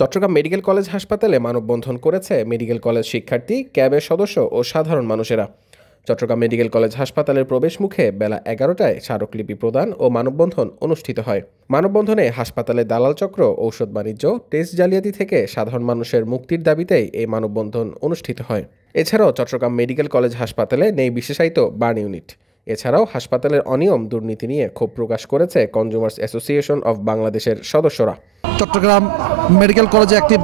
Chittagong medical college হাসপাতালে মানববন্ধন করেছে মেডিকেল কলেজ শিক্ষার্থী, ক্যাবের সদস্য ও সাধারণ মানুষেরা। চট্টগ্রাম মেডিকেল কলেজ হাসপাতালের প্রবেশ মুখে বেলা ১১টায় স্মারকলিপি প্রদান ও মানববন্ধন অনুষ্ঠিত হয়। মানববন্ধনে হাসপাতালে দালাল চক্র, ঔষধ বাণিজ্য, টেস্ট জালিয়াতি থেকে সাধারণ মানুষের মুক্তির দাবিতেই এই মানববন্ধন অনুষ্ঠিত হয়। এছাড়াও চট্টগ্রাম মেডিকেল কলেজ হাসপাতালে নেই বিশেষায়িত বার্ন ইউনিট। এছাড়াও হাসপাতালের অনিয়ম দুর্নীতি নিয়ে ক্ষোভ প্রকাশ করেছে কনজিউমার্স অ্যাসোসিয়েশন অব বাংলাদেশের সদস্যরা। চট্টগ্রাম মেডিকেল কলেজে একটি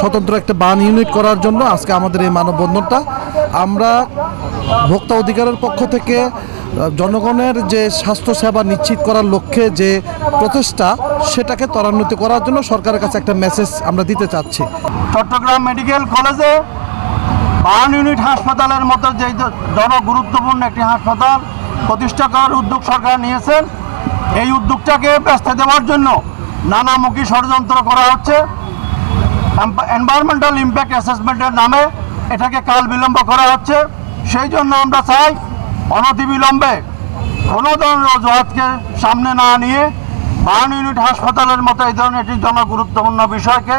স্বতন্ত্র একটা বার্ন ইউনিট করার জন্য আজকে আমাদের এই মানববন্ধনটা। আমরা ভোক্তা অধিকারের পক্ষ থেকে জনগণের যে স্বাস্থ্য সেবা নিশ্চিত করার লক্ষ্যে যে প্রচেষ্টা, সেটাকে ত্বরান্বিত করার জন্য সরকারের কাছে একটা মেসেজ আমরা দিতে চাচ্ছি। চট্টগ্রাম মেডিকেল কলেজে বার্ন ইউনিট হাসপাতালের মতো যে জনগুরুত্বপূর্ণ একটি হাসপাতাল প্রতিষ্ঠা করার উদ্যোগ সরকার নিয়েছেন, এই উদ্যোগটাকে ব্যস্ত দেওয়ার জন্য নানামুখী ষড়যন্ত্র করা হচ্ছে। এনভায়রনমেন্টাল ইম্প্যাক্ট অ্যাসেসমেন্টের নামে এটাকে কাল বিলম্ব করা হচ্ছে। সেই জন্য আমরা চাই অনতিবিলম্বে কোনো ধরনের অজুহাতকে সামনে না নিয়ে বার্ন ইউনিট হাসপাতালের মতো এই ধরনের একটি জনগুরুত্বপূর্ণ বিষয়কে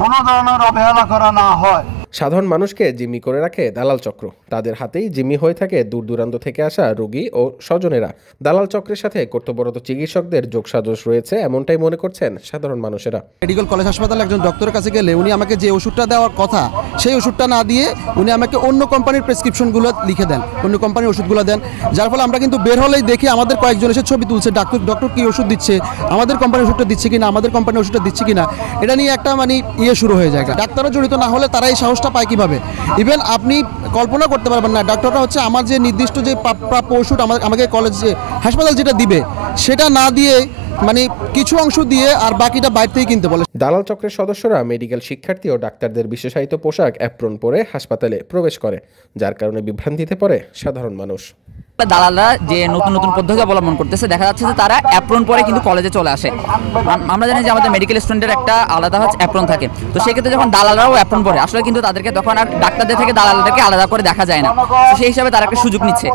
কোনো ধরনের অবহেলা করা না হয়। সাধারণ মানুষকে জিম্মি করে রাখে দালাল চক্র। তাদের হাতেই জিম্মি হয়ে থাকে দূর দূরান্ত থেকে আসা রোগী ও স্বজনেরা। দালাল চক্রের সাথে কর্তব্যরত চিকিৎসকদের যোগসাজশ রয়েছে, এমনটাই মনে করছেন সাধারণ মানুষেরা। মেডিকেল কলেজ হাসপাতালে একজন ডক্টরের কাছে গেলে উনি আমাকে যে ওষুধটা দেওয়ার কথা, সেই ওষুধটা না দিয়ে উনি আমাকে অন্য কোম্পানির প্রেসক্রিপশনগুলো লিখে দেন, অন্য কোম্পানির ওষুধগুলো দেন। যার ফলে আমরা কিন্তু বের হলেই দেখি আমাদের কয়েকজন এসে ছবি তুলছে, ডক্টর কী ওষুধ দিচ্ছে, আমাদের কোম্পানির ওষুধটা দিচ্ছে কিনা, আমাদের কোম্পানির ওষুধটা দিচ্ছে কিনা, এটা নিয়ে একটা শুরু হয়ে যায়। ডাক্তাররা জড়িত না হলে তারা এই সাহসটা পায় কীভাবে? ইভেন আপনি কল্পনা করতে পারবেন না, ডাক্তাররা হচ্ছে আমার যে নির্দিষ্ট যে প্রাপ্য ওষুধ আমাকে কলেজ হাসপাতাল যেটা দিবে, সেটা না দিয়ে কিছু অংশ দিয়ে আর বাকিটা বাইরে থেকে কিনতে বলে। দালাল চক্রের সদস্যরা মেডিকেল শিক্ষার্থী ও ডাক্তারদের বিশেষায়িত পোশাক অ্যাপ্রন পরে হাসপাতালে প্রবেশ করে, যার কারণে বিভ্রান্তিতে পড়ে সাধারণ মানুষ। দালালরা যে নতুন নতুন পদ্ধতি অবলম্বন করতেছে, দেখা যাচ্ছে যে তারা অ্যাপ্রন পরে কিন্তু কলেজে চলে আসে। আমরা জানি যে আমাদের মেডিকেল স্টুডেন্টের একটা আলাদা অ্যাপ্রন থাকে, তো সেক্ষেত্রে যখন দালালরাও অ্যাপ্রন পরে, আসলে কিন্তু তাদেরকে তখন আর ডাক্তারদের থেকে দালালদেরকে আলাদা করে দেখা যায় না। সেই হিসাবে তারা একটা সুযোগ নিচ্ছে।